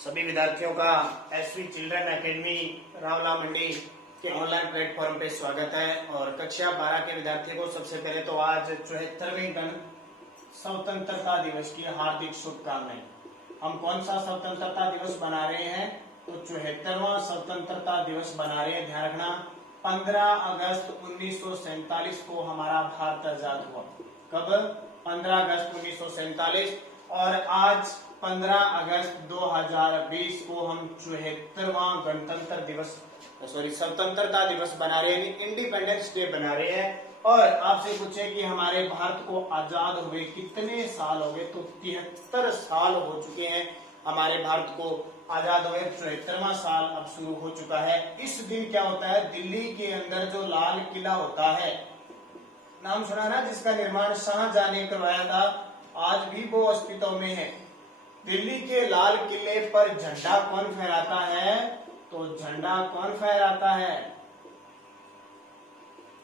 सभी विद्यार्थियों का एसवी चिल्ड्रन एकेडमी रावला मंडी के ऑनलाइन प्लेटफॉर्म पे स्वागत है। और कक्षा 12 के विद्यार्थियों को सबसे पहले तो आज 74वें गण स्वतंत्रता दिवस की हार्दिक शुभकामनाएं। हम कौन सा स्वतंत्रता दिवस बना रहे हैं? तो 74वां स्वतंत्रता दिवस बना रहे हैं। ध्यान रखना, 15 अगस्त 1947 को हमारा भारत आजाद हुआ। कब? 15 अगस्त 1947। और आज 15 अगस्त 2020 को हम 74वां गणतंत्र दिवस स्वतंत्रता दिवस बना रहे हैं, इंडिपेंडेंस डे बना रहे हैं। और आपसे पूछे कि हमारे भारत को आजाद हुए कितने साल हो गए? तो 73 साल हो चुके हैं हमारे भारत को आजाद हुए। 74वां साल अब शुरू हो चुका है। इस दिन क्या होता है? दिल्ली के अंदर जो लाल किला होता है, नाम सुना ना, जिसका निर्माण शाहजहां ने करवाया था, आज भी वो अस्तित्व में है। दिल्ली के लाल किले पर झंडा कौन फहराता है? तो झंडा कौन फहराता है?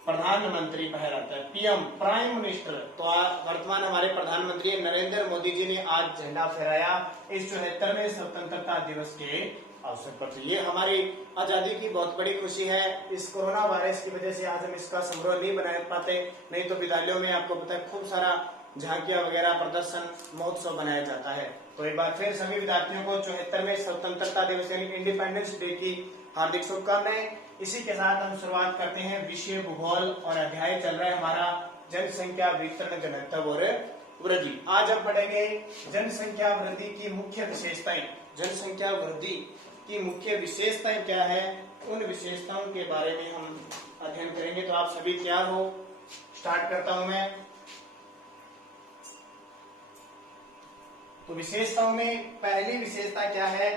प्रधानमंत्री फहराता है, पीएम, प्राइम मिनिस्टर। तो वर्तमान हमारे प्रधानमंत्री नरेंद्र मोदी जी ने आज झंडा फहराया इस 74वें स्वतंत्रता दिवस के अवसर पर। ये हमारी आजादी की बहुत बड़ी खुशी है। इस कोरोना वायरस की वजह से आज हम इसका समारोह नहीं बना पाते, नहीं तो विद्यालयों में आपको पता है खूब सारा झांकियां वगैरह, प्रदर्शन, महोत्सव बनाया जाता है। तो एक बार फिर सभी विद्यार्थियों को 74वें स्वतंत्रता दिवस यानी इंडिपेंडेंस डे की हार्दिक शुभकामनाएं। इसी के साथ हम शुरुआत करते हैं विषय भूगोल और अध्याय चल रहा है हमारा जनसंख्या वितरण, घनत्व और वृद्धि। आज हम पढ़ेंगे जनसंख्या वृद्धि की मुख्य विशेषताएं। जनसंख्या वृद्धि की मुख्य विशेषताएं क्या है, उन विशेषताओं के बारे में हम अध्ययन करेंगे। तो आप सभी तैयार हो? स्टार्ट करता हूं मैं। तो विशेषताओं में पहली विशेषता क्या है?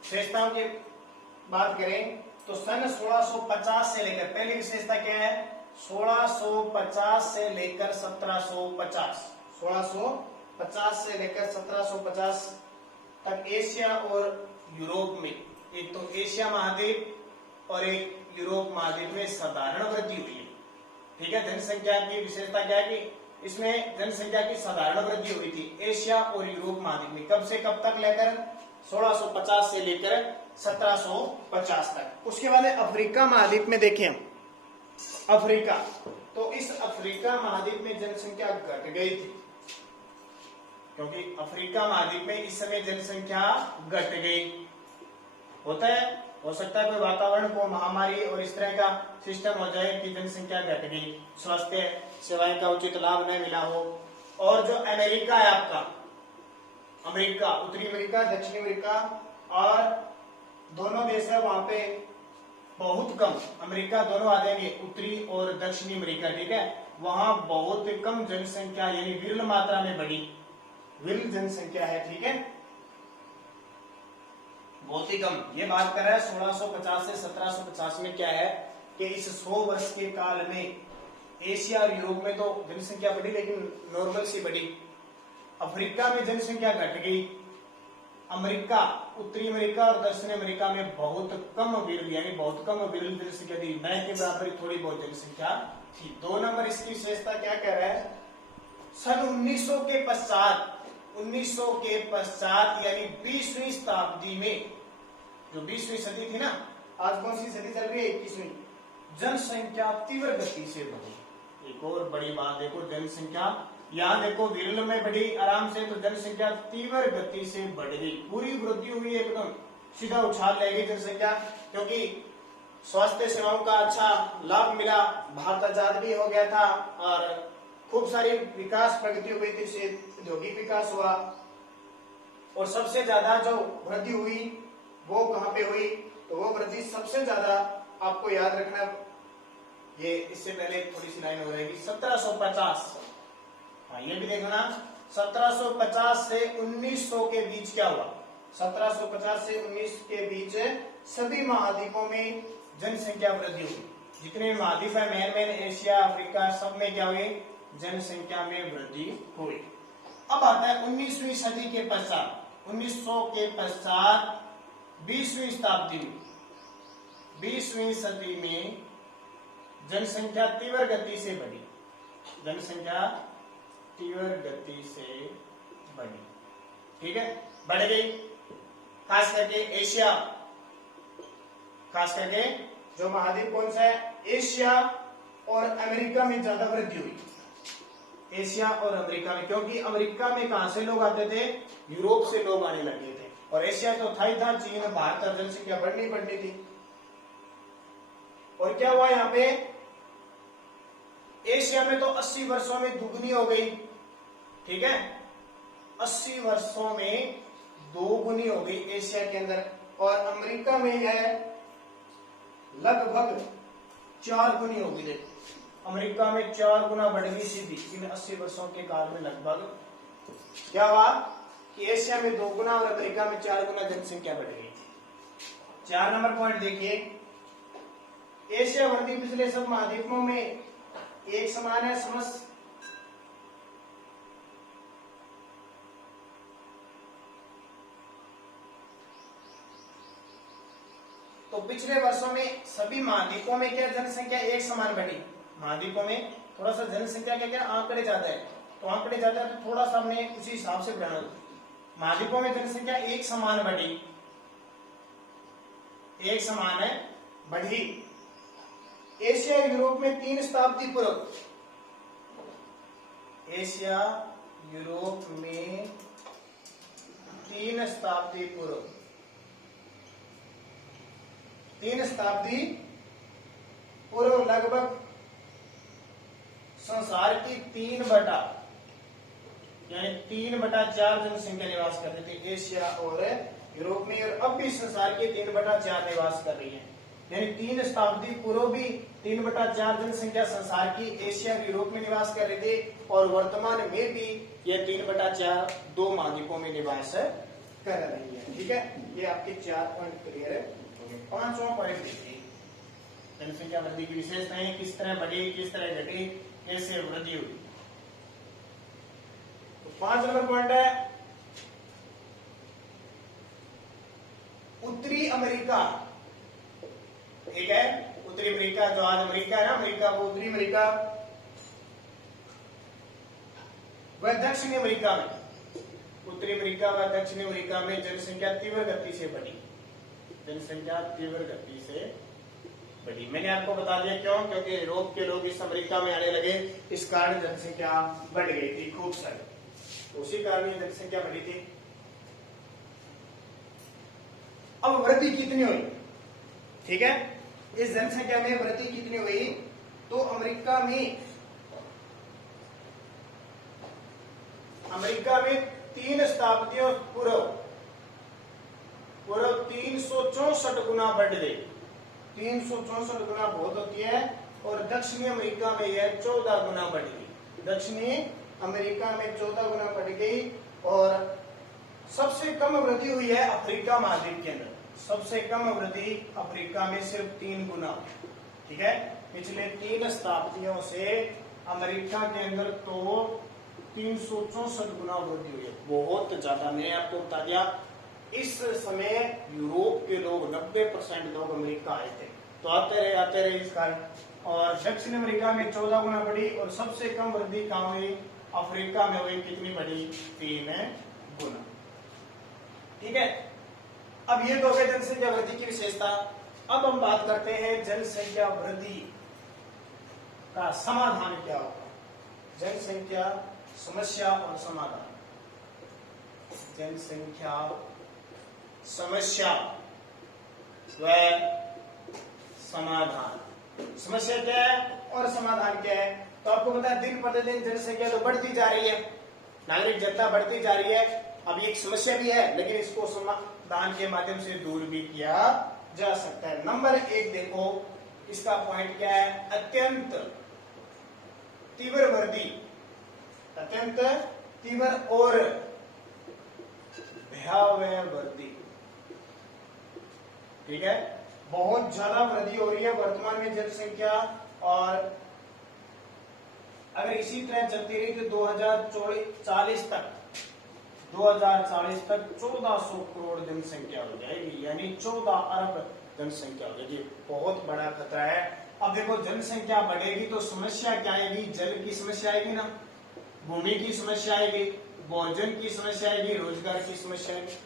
विशेषताओं की बात करें तो सन 1650 से लेकर, पहली विशेषता क्या है? 1650 से लेकर 1750, 1650 से लेकर 1750 तक एशिया और यूरोप में, एक तो एशिया महाद्वीप और एक यूरोप महाद्वीप में साधारण वृद्धि हुई है। ठीक है, जनसंख्या की विशेषता क्या है कि इसमें जनसंख्या की साधारण वृद्धि हुई थी एशिया और यूरोप महाद्वीप में। कब से कब तक लेकर? 1650 से लेकर 1750 तक। उसके बाद अफ्रीका महाद्वीप में देखें हम, अफ्रीका, तो इस अफ्रीका महाद्वीप में जनसंख्या घट गई थी, क्योंकि अफ्रीका महाद्वीप में इस समय जनसंख्या घट गई। होता है, हो सकता है कोई वातावरण को, महामारी और इस तरह का सिस्टम हो जाए कि जनसंख्या घट गई, स्वास्थ्य सेवाएं का उचित लाभ न मिला हो। और जो अमेरिका है आपका, अमेरिका, उत्तरी अमेरिका, दक्षिणी अमेरिका, और दोनों देश है वहां पे बहुत कम, अमेरिका दोनों आ जाएंगे, उत्तरी और दक्षिणी अमेरिका। ठीक है, वहां बहुत कम जनसंख्या यानी विरल मात्रा में बढ़ी, विरल जनसंख्या है। ठीक है, बहुत ही कम। ये बात कर रहा है 1650 से 1750 में। क्या है कि इस 100 वर्ष के काल में एशिया और यूरोप में तो जनसंख्या बढ़ी, लेकिन नॉर्मल सी बढ़ी। अफ्रीका में जनसंख्या घट गई। अमेरिका, उत्तरी अमेरिका और दक्षिण अमेरिका में बहुत कम विरल यानी बहुत कम विरल जनसंख्या थी, न के बराबर थोड़ी बहुत जनसंख्या थी। 2 नंबर इसकी विशेषता क्या कह रहा है? सन 1900 के पश्चात, 1900 के पश्चात यानी 20वीं शताब्दी में, जो 20वीं सदी थी ना, आज कौन सी सदी चल रही है? 21वीं। जनसंख्या तीव्र गति से बढ़ी। एक और बड़ी बात देखो, जनसंख्या यहाँ देखो विरल में बढ़ी आराम से, तो जनसंख्या तीव्र गति से बढ़ गई, पूरी वृद्धि हुई, एकदम सीधा उछाल ले गई जनसंख्या, क्योंकि स्वास्थ्य सेवाओं का अच्छा लाभ मिला, भारत आजाद भी हो गया था और खूब सारी विकास प्रगति हुई थी, औद्योगिक विकास हुआ। और सबसे ज्यादा जो वृद्धि हुई वो कहां पे हुई? तो वो वृद्धि सबसे ज्यादा आपको याद रखना, ये इससे पहले थोड़ी सी लाइन हो रहेगी, 1750। हाँ, ये भी देखना, 1750 से 1900 के बीच क्या हुआ? 1750 से 19 के बीच सभी महाद्वीपों में जनसंख्या वृद्धि हुई। जितने महाद्वीप है, मेन एशिया, अफ्रीका, सब में क्या हुई? जनसंख्या में वृद्धि हुई। अब आता है 19वीं सदी के पश्चात, 1900 के पश्चात 20वीं शताब्दी में, 20वीं सदी में जनसंख्या तीव्र गति से बढ़ी, जनसंख्या तीव्र गति से बढ़ी। ठीक है, बढ़ गई। खास करके एशिया, खास करके जो महाद्वीप कौन सा है, एशिया और अमेरिका में ज्यादा वृद्धि हुई। एशिया और अमेरिका में, क्योंकि अमेरिका में कहां से लोग आते थे, यूरोप से लोग आने लगे थे, और एशिया तो था ही था, चीन भारत और जनसंख्या बढ़नी थी। और क्या हुआ यहाँ पे, एशिया में तो 80 वर्षों में दुगनी हो गई। ठीक है, 80 वर्षों में दोगुनी हो गई एशिया के अंदर, और अमेरिका में है लगभग 4 गुनी हो गई। अमेरिका में 4 गुना बढ़ गई सीधी इन 80 वर्षों के काल में। लगभग क्या हुआ कि एशिया में 2 गुना और अमेरिका में 4 गुना जनसंख्या बढ़ गई। 4 नंबर पॉइंट देखिए, एशिया वृद्धि पिछले सब महाद्वीपों में एक समान है। तो पिछले वर्षों में सभी महाद्वीपों में क्या जनसंख्या एक समान बढ़ी। महाद्वीपों में थोड़ा सा जनसंख्या क्या आंकड़े ज्यादा है, तो आंकड़े ज्यादा है तो थोड़ा सा हमने उसी हिसाब से बढ़ाना। महाद्वीपों में जनसंख्या एक समान बढ़ी, एक समान है बढ़ी। एशिया यूरोप में 3 शताब्दी पूर्व, एशिया यूरोप में 3 शताब्दी पूर्व, 3 शताब्दी पूर्व लगभग संसार की 3/4 यानी 3/4 जनसंख्या निवास करते थे एशिया और यूरोप में, और अब भी संसार की 3/4 निवास कर रही है। यानी 3 शताब्दी पूर्व भी 3/4 जनसंख्या संसार की एशिया और यूरोप में निवास कर रहे थे, और वर्तमान में भी यह 3/4 2 महाद्वीपों में निवास कर रही है। ठीक है, ये आपके 4 पॉइंट क्लियर है। 5वां पॉइंट देखिए, जनसंख्या वृद्धि की विशेषताएं, किस तरह बढ़ी, किस तरह घटी, कैसे वृद्धि हुई। तो 5 नंबर पॉइंट है उत्तरी अमेरिका। ठीक है, उत्तरी अमेरिका जो आज अमेरिका है ना, अमेरिका वो उत्तरी अमेरिका, वह दक्षिणी अमेरिका में, उत्तरी अमेरिका व दक्षिणी अमेरिका में जनसंख्या तीव्र गति से बढ़ी। जनसंख्या तीव्र गति से बढ़ी। मैंने आपको बता दिया क्यों, क्योंकि यूरोप के लोग इस अमेरिका में आने लगे, इस कारण जनसंख्या बढ़ गई थी खूब सारी, उसी कारण ये जनसंख्या बढ़ी थी। अब वृद्धि कितनी हुई, ठीक है, इस जनसंख्या में वृद्धि कितनी हुई, तो अमेरिका में 3 शताब्दियों पूर्व 364 गुना बढ़ गई। 364 गुना बहुत होती है, और दक्षिणी अमेरिका में यह 14 गुना बढ़ गई। दक्षिणी अमेरिका में 14 गुना बढ़ गई, और सबसे कम वृद्धि हुई है अफ्रीका महाद्वीप के अंदर। सबसे कम वृद्धि अफ्रीका में सिर्फ 3 गुना। ठीक है, पिछले 3 शताब्दियों से अमेरिका के अंदर तो 364 गुना वृद्धि हुई है, बहुत ज्यादा। मैंने आपको बता दिया, इस समय यूरोप के लोग 90% लोग अमेरिका आए थे, तो आते रहे इस कारण। और दक्षिण अमेरिका में 14 गुना बढ़ी, और सबसे कम वृद्धि कहां हुई, अफ्रीका में हुई। कितनी बढ़ी, 3 गुना। ठीक है, अब ये तो हो गया जनसंख्या वृद्धि की विशेषता। अब हम बात करते हैं जनसंख्या वृद्धि का समाधान क्या होगा। जनसंख्या समस्या और समाधान। जनसंख्या समस्या व समाधान। समस्या क्या है और समाधान क्या है, तो आपको पता है दिन प्रतिदिन जनसंख्या तो बढ़ती जा रही है, नागरिक जनता बढ़ती जा रही है। अब ये एक समस्या भी है, लेकिन इसको समाधान के माध्यम से दूर भी किया जा सकता है। नंबर 1 देखो, इसका पॉइंट क्या है, अत्यंत तीव्र वृद्धि, अत्यंत तीव्र और भयावह वृद्धि। ठीक है, बहुत ज्यादा वृद्धि हो रही है वर्तमान में जनसंख्या, और अगर इसी तरह चलती रही तो 2040 तक 1400 करोड़ जनसंख्या हो जाएगी, यानी 14 अरब जनसंख्या हो जाएगी। बहुत बड़ा खतरा है। अब देखो, जनसंख्या बढ़ेगी तो समस्या क्या आएगी, जल की समस्या आएगी ना। भूमि की समस्या आएगी, भोजन की समस्या आएगी, रोजगार की समस्या आएगी,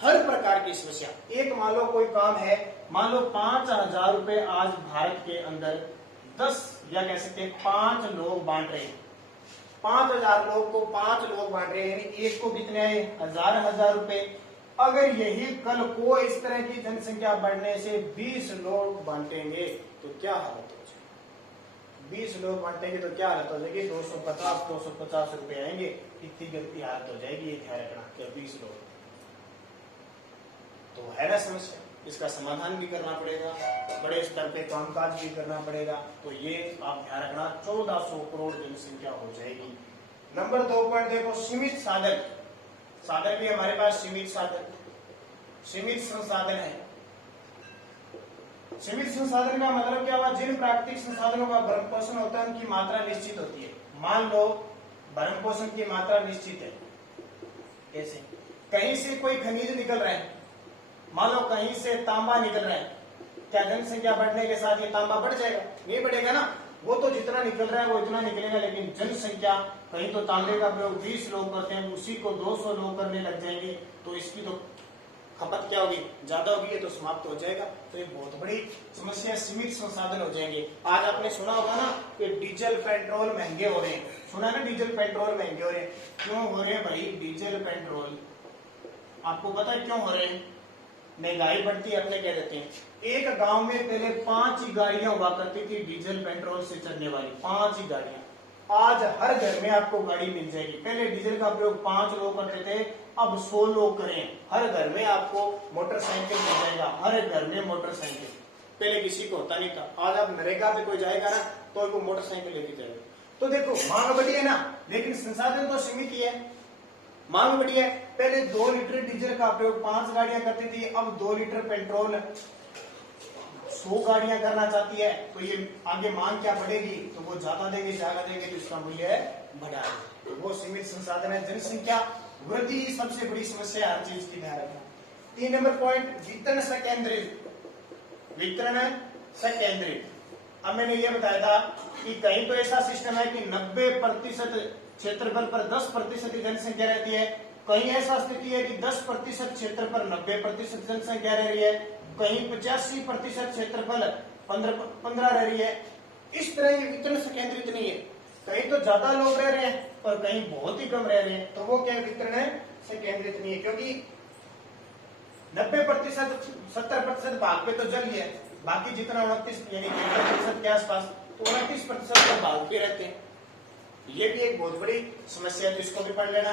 हर प्रकार की समस्या। एक मान लो कोई काम है, मान लो 5,000 रुपए आज भारत के अंदर 10 या कह सकते हैं 5 लोग बांट रहे हैं। 5,000 लोग को 5 लोग बांट रहे हैं, यानी एक को कितने आए, 1,000 रुपए। अगर यही कल को इस तरह की जनसंख्या बढ़ने से 20 लोग बांटेंगे तो क्या हालत हो जाएगी? 20 लोग बांटेंगे तो क्या हालत हो जाएगी? 250 रुपए आएंगे, इतनी गलती हालत हो जाएगी। ये ध्यान रखना कि 20 लोग तो है ना समस्या, इसका समाधान भी करना पड़ेगा, बड़े स्तर पे कामकाज भी करना पड़ेगा। तो ये आप ध्यान रखना 1400 करोड़ जनसंख्या हो जाएगी। नंबर 2 पॉइंट देखो, सीमित साधन। साधन भी हमारे पास सीमित साधन, सीमित संसाधन है। सीमित संसाधन का मतलब क्या हुआ? जिन प्राकृतिक संसाधनों का भरण पोषण होता है उनकी मात्रा निश्चित होती है। मान लो भरण पोषण की मात्रा निश्चित है। कैसे? कहीं से कोई खनिज निकल रहा है, मान लो कहीं से तांबा निकल रहा है, क्या जनसंख्या बढ़ने के साथ ये तांबा बढ़ जाएगा? नहीं बढ़ेगा ना। वो तो जितना निकल रहा है वो इतना निकलेगा, लेकिन जनसंख्या, कहीं तो तांबे का प्रयोग 20 लोग करते हैं, उसी को 200 लोग करने लग जाएंगे, तो इसकी तो खपत क्या होगी? ज्यादा होगी, ये तो समाप्त हो जाएगा। तो ये बहुत बड़ी समस्या, सीमित संसाधन हो जाएंगे। आज आपने सुना होगा ना कि डीजल पेट्रोल महंगे हो रहे हैं, सुना ना, डीजल पेट्रोल महंगे हो रहे हैं। क्यों हो रहे हैं भाई डीजल पेट्रोल? आपको पता है क्यों हो रहे हैं? महंगाई बढ़ती है, अपने कह देते हैं। एक गांव में पहले 5 ही गाड़ियां हुआ करती थी डीजल पेट्रोल से चलने वाली, 5 ही गाड़ियां। आज हर घर में आपको गाड़ी मिल जाएगी। पहले डीजल का प्रयोग 5 लोग करते थे, अब 100 लोग करें। हर घर में आपको मोटरसाइकिल मिल जाएगा, हर घर में मोटरसाइकिल। पहले किसी को होता नहीं था। आज आप नरेगा पे कोई जाएगा ना तो वो मोटरसाइकिल लेके जाएगा। तो देखो मांग बढ़ी है ना, लेकिन संसाधन तो सीमित ही है। मांग बढ़ी है, पहले 2 लीटर डीजल का प्रयोग 5 गाड़ियां करती थी, अब 2 लीटर पेट्रोल 100 गाड़ियां करना चाहती है। तो ये आगे मांग क्या बढ़ेगी? तो वो ज्यादा देंगे, तो इसका मूल्य बढ़ा। वो सीमित संसाधन है। जनसंख्या वृद्धि सबसे बड़ी समस्या है, हर चीज की ध्यान रखना। 3 नंबर पॉइंट, वितरण संकेंद्रित। वितरण संकेंद्रित। अब मैंने ये बताया था कि कहीं तो ऐसा सिस्टम है कि 90% क्षेत्रफल पर 10% की जनसंख्या रहती है, कहीं ऐसा स्थिति है कि 10% क्षेत्र पर 90% जनसंख्या रह रही है, कहीं 85% क्षेत्रफल 15 रह रही है। इस तरह ये वितरण संकेंद्रित नहीं है, कहीं तो ज्यादा लोग रह रहे हैं और कहीं बहुत ही कम रह रहे हैं। तो वो क्या वितरण संकेंद्रित नहीं है, क्योंकि 90% 70% भाग पे तो जल ही है, बाकी जितना 29 यानी 70% के आसपास, तो 29% भाग पे रहते हैं। ये भी एक बहुत बड़ी समस्या है, तो इसको भी पढ़ लेना।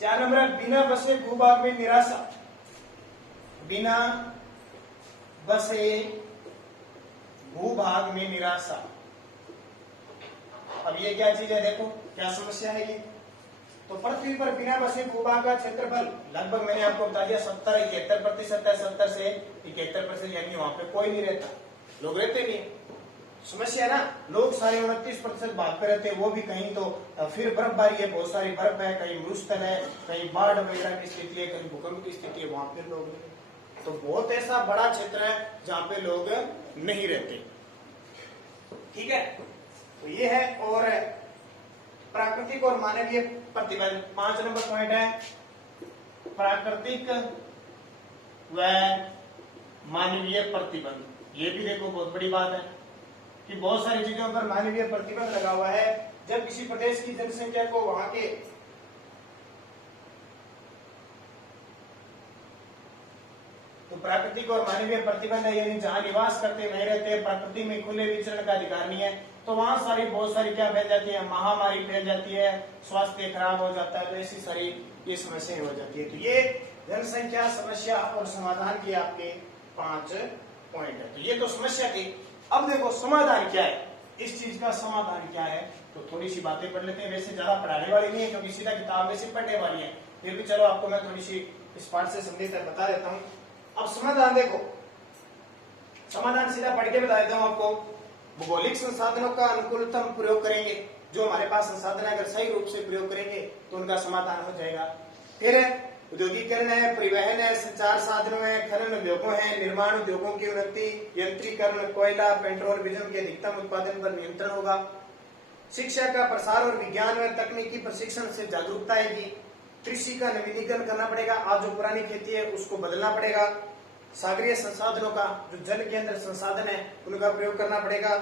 4 नंबर, बिना बसे भूभाग में निराशा। बिना बसे भूभाग में निराशा। अब ये क्या चीज है? देखो क्या समस्या है ये। तो पृथ्वी पर बिना बसे भूभाग का क्षेत्रफल लगभग मैंने आपको बता दिया 70-71% है। 70 से 71%, यानी वहां पे कोई नहीं रहता, लोग रहते नहीं। समस्या है ना, लोग सारे 29% भाग पे रहते हैं, वो भी कहीं तो फिर बर्फबारी है, बहुत सारी बर्फ है, कहीं मरुस्थल है, कहीं बाढ़ वगैरह की स्थिति है, कहीं भूकंप की स्थिति है, वहां पे लोग नहीं। तो बहुत ऐसा बड़ा क्षेत्र है जहाँ पे लोग नहीं रहते। ठीक है, तो ये है। और प्राकृतिक और मानवीय प्रतिबंध, 5 नंबर पॉइंट है, प्राकृतिक व मानवीय प्रतिबंध। ये भी देखो बहुत बड़ी बात है कि बहुत सारी चीजों पर मानवीय प्रतिबंध लगा हुआ है। जब किसी प्रदेश की जनसंख्या को वहां के तो प्राकृतिक और मानवीय प्रतिबंध है, यानी जहां निवास करते वहीं रहते हैं, प्रकृति में खुले विचरण का अधिकार नहीं है, तो वहां सारी बहुत सारी क्या फैल जाती है? महामारी फैल जाती है, स्वास्थ्य खराब हो जाता है, तो ऐसी सारी ये समस्याएं हो जाती है। तो ये जनसंख्या समस्या और समाधान के आपके 5 पॉइंट है। तो ये तो समस्या थी। अब देखो समाधान क्या है, इस चीज का समाधान क्या है, तो थोड़ी सी बातें पढ़ लेते हैं। वैसे ज्यादा पढ़ाने वाली नहीं है, क्योंकि सीधा किताब में से पढ़ने वाली है, फिर भी चलो आपको मैं थोड़ी सी इस पाठ से संबंधित बता देता हूँ। अब समाधान देखो, समाधान सीधा पढ़ के बता देता हूँ आपको। भौगोलिक संसाधनों का अनुकूलतम प्रयोग करेंगे, जो हमारे पास संसाधन है अगर सही रूप से प्रयोग करेंगे तो उनका समाधान हो जाएगा। फिर औद्योगिकरण है, परिवहन है, संचार साधनों है, खनन उद्योगों है, निर्माण उद्योगों की उन्नति, यंत्रीकरण, कोयला, पेट्रोल, डीजल के अधिकतम उत्पादन पर नियंत्रण होगा। शिक्षा का प्रसार और विज्ञान व तकनीकी प्रशिक्षण से जागरूकता आएगी। कृषि का नवीनीकरण करना पड़ेगा, आज जो पुरानी खेती है उसको बदलना पड़ेगा। सागरीय संसाधनों का, जो जल के अंदर संसाधन है उनका प्रयोग करना पड़ेगा।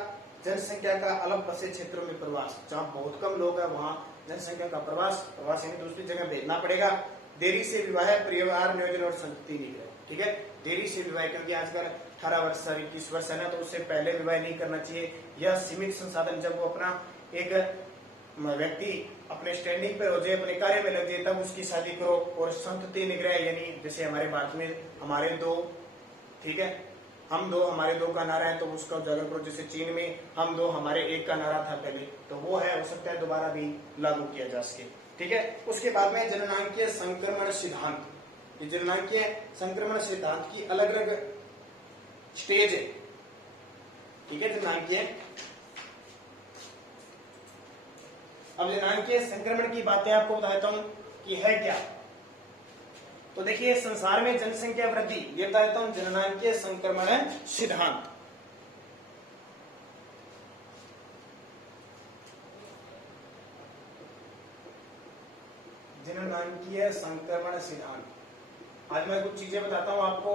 जनसंख्या का अलग बसे क्षेत्रों में प्रवास, जहाँ बहुत कम लोग हैं वहाँ जनसंख्या का प्रवास यानी दूसरी जगह भेजना पड़ेगा। देरी से विवाह, परिवार नियोजन और संतति निग्रह, ठीक है, देरी से विवाह, क्योंकि आजकल 18 वर्ष 21 वर्ष है ना, तो उससे पहले विवाह नहीं करना चाहिए। यह सीमित संसाधन, जब वो अपना एक व्यक्ति अपने स्टैंडिंग पे हो जाए, अपने कार्य में लग जाए, तब उसकी शादी करो। और संतति निग्रह, यानी जैसे हमारे भारत में हमारे दो, ठीक है, हम दो हमारे दो का नारा है तो उसका उजागर करो। जैसे चीन में हम दो हमारे एक का नारा था पहले, तो वो है, हो सकता है दोबारा भी लागू किया जा सके, ठीक है। उसके बाद में जननांकीय संक्रमण सिद्धांत, ये जननांकीय संक्रमण सिद्धांत की अलग अलग स्टेज है, ठीक है। जननांकीय, अब जननांकीय संक्रमण की बातें आपको बताता हूं कि है क्या। तो देखिए, संसार में जनसंख्या वृद्धि, ये बताता हूं जननांकीय संक्रमण सिद्धांत। जननांकीय संक्रमण सिद्धांत, आज मैं कुछ चीजें बताता हूं आपको,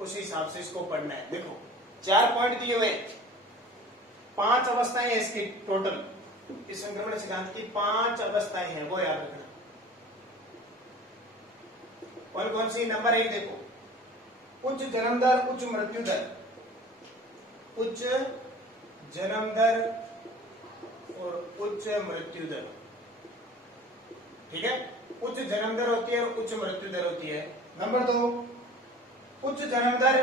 उस हिसाब से इसको पढ़ना है। देखो 4 पॉइंट दिए हुए, 5 अवस्थाएं हैं इसकी टोटल। इस संक्रमण सिद्धांत की 5 अवस्थाएं हैं, वो याद रखना। कौन कौन सी? नंबर 1 देखो, उच्च जन्म दर, उच्च मृत्यु दर, उच्च जन्म दर और उच्च मृत्यु दर, ठीक है। उच्च जन्म दर होती है और उच्च मृत्यु दर होती है। नंबर 2, उच्च जन्म दर,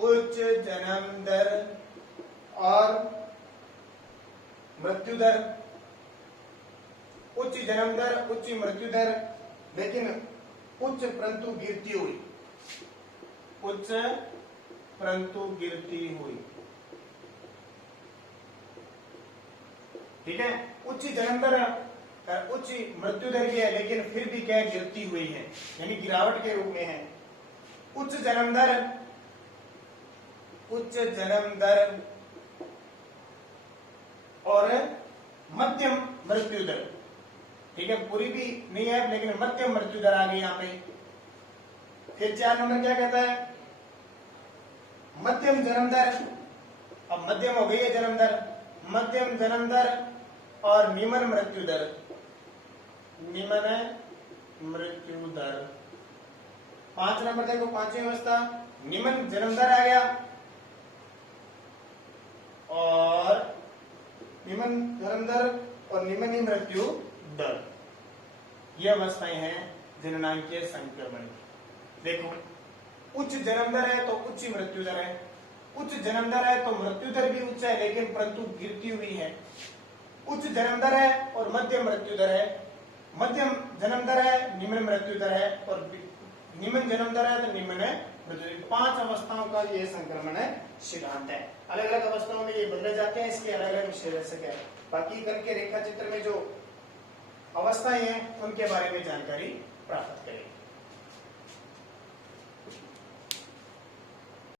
उच्च जन्म दर और मृत्यु दर, उच्च जन्म दर, उच्च मृत्यु दर, लेकिन उच्च परंतु गिरती हुई, उच्च परंतु गिरती हुई, ठीक है। उच्च जन्म दर, उच्च मृत्यु दर भी है, लेकिन फिर भी क्या गिरती हुई है, यानी गिरावट के रूप में है। उच्च जन्म दर, उच्च जन्म दर और मध्यम मृत्यु दर, ठीक है, पूरी भी नहीं है लेकिन मध्यम मृत्यु दर आ गई यहाँ पे। फिर 4 नंबर क्या कहता है? मध्यम जन्म दर, अब मध्यम हो गई है जन्म दर, मध्यम जन्म दर और निम्न मृत्यु दर, निम्न मृत्यु दर। 5 नंबर देखो, 5वीं अवस्था, निम्न जन्म दर आ गया और निम्न जन्म दर और निम्न मृत्यु दर, ये अवस्थाएं हैं जननांकीय संक्रमण। देखो, उच्च जन्म दर है तो उच्च मृत्यु दर है, उच्च जन्म दर है तो मृत्यु दर भी उच्च है लेकिन परंतु गिरती हुई है। उच्च जन्म दर है और मध्यम मृत्यु दर है, मध्यम जन्म दर है, निम्न मृत्यु दर है, और निम्न जन्म दर है तो निम्न मृत्यु। 5 अवस्थाओं का ये संक्रमण सिद्धांत है। अलग अलग अवस्थाओं में ये बदले जाते हैं, इसके अलग अलग विशेषक है। बाकी करके रेखा चित्र में जो अवस्थाएं हैं उनके बारे में जानकारी प्राप्त करें।